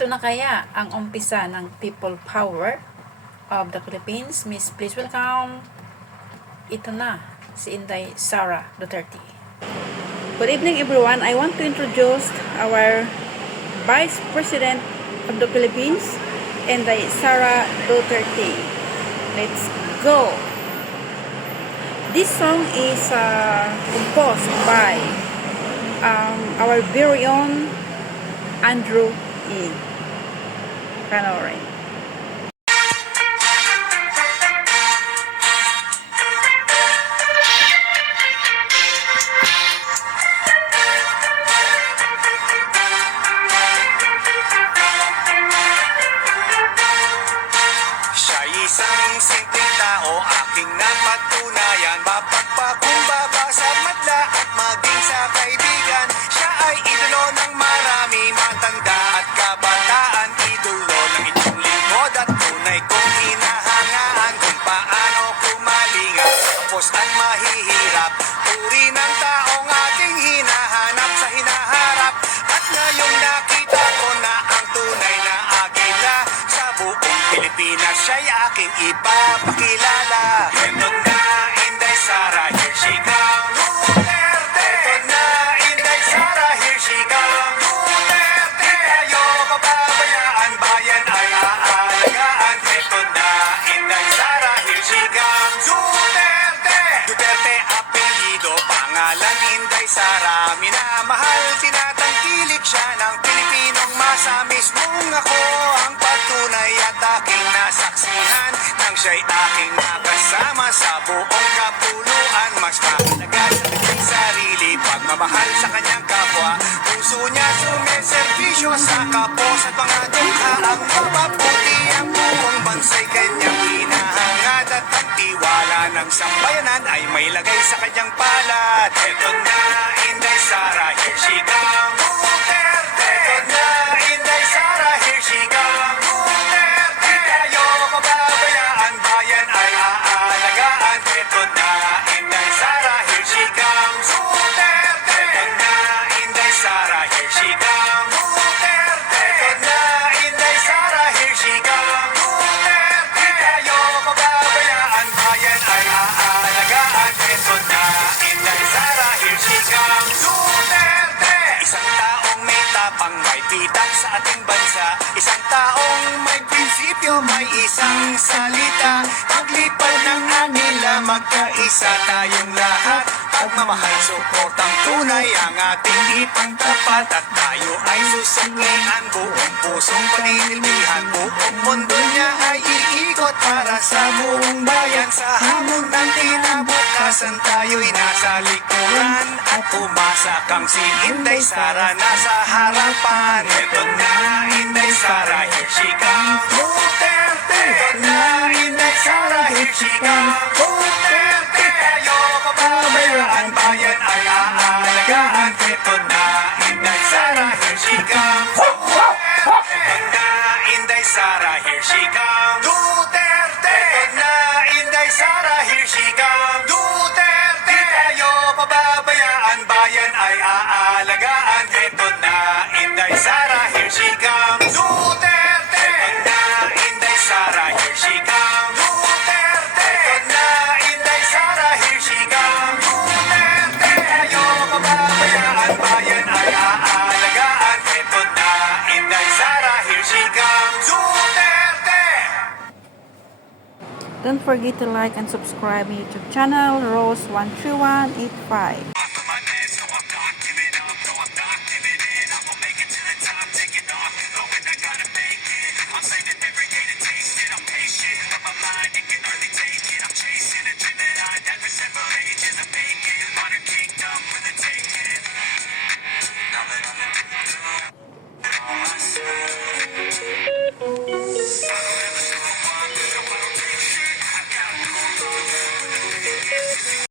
Ito na kaya ang umpisa ng people power of the Philippines. Miss, please welcome. Ito na, si Inday Sara Duterte. Good evening everyone. I want to introduce our Vice President of the Philippines, Inday Sara Duterte. Let's go! This song is composed by our very own Andrew E. Panoorin. Siya'y isang simpleng tao, aking napatunayan, mapagpakumbaba sa madla at maging sa kaibigan. Siya ay idolo ng marami, matanda at kabataan, idolo ng inyong lingkod at tunay kong hinahangaan kung paano kumalinga, tapos at mahihirap. Uri ng taong ating hinahanap sa hinaharap, at ngayong nakita ko na ang tunay na agila sa buong Pilipinas, siya'y aking ipapakilala. Ito na, Inday Sara, here she comes. Duterte! Ito na, Inday Sara, here she comes. Duterte! Di tayo pababayaan, bayan ay aalagaan. Ito na, Inday Sara, here she comes. Duterte! Duterte apelyido, pangalan Inday Sara. Minamahal, tinatangkilik siya ng Pilipinong masa. Mismong ako ang patunay at aking nasaksihan, nang siya'y aking nakasama sa buong kapuluan. Mas mahalaga sa kanyang sarili, pagmamahal sa kanyang kapwa. Puso niya sumiservisyo sa kapos at mga dukha. Ang mapabuti ang buong bansa'y kanyang hinahangad, at ang tiwala ng sambayanan ay may lagay sa kanyang palad. Ito na, Inday Sara, here she comes. Duterte! Ito na, Inday Sara, here she comes. Duterte! Di tayo pababayaan, bayan ay aalagaan. Ito na, Inday Sara, here she comes. Duterte! Ito na, Inday Sara, here she comes. Duterte! Ito na, Inday Sara, here she comes. Duterte! Di tayo pababayaan, bayan ay aalagaan. Ito na, Inday Sara, here she comes. Duterte! Isang taong may tapang, may pitang sa ating bansa. Isang taong may prinsipyo, may isang salita. Paglipad ng anila, magkaisa tayong lahat. Pagmamahal, suportang tunay ang ating ipangtapat. At tayo ay susungian, buong pusong paninilbihan. Buong mundo niya ay iikot para sa buong bayan. Sa hamon ng kinabukasan, tayo'y nasa likuran. At umasa kang si Inday Sara nasa harapan. Ito na, Inday Sara, here she comes. Duterte! Ito na, Inday Sara, here she comes. Duterte! Tayo pababayaan, bayan ay aalagaan. Ito na, Inday Sara, here she comes. Duterte! Ito na, Inday Sara, here she comes. Duterte! Ito na, Inday Sara, here she comes. Duterte! Di tayo pababayaan, bayan ay aalagaan. Ito na, Inday Sara, here she comes. Duterte! Ito na, Inday Sara, here she comes. Duterte! Ito na, Inday Sara, here she comes. Duterte! Di tayo pababayaan, bayan ay aalagaan. Ito na, Inday Sara, here she comes. Duterte! Don't forget to like and subscribe my YouTube channel, Rose13185.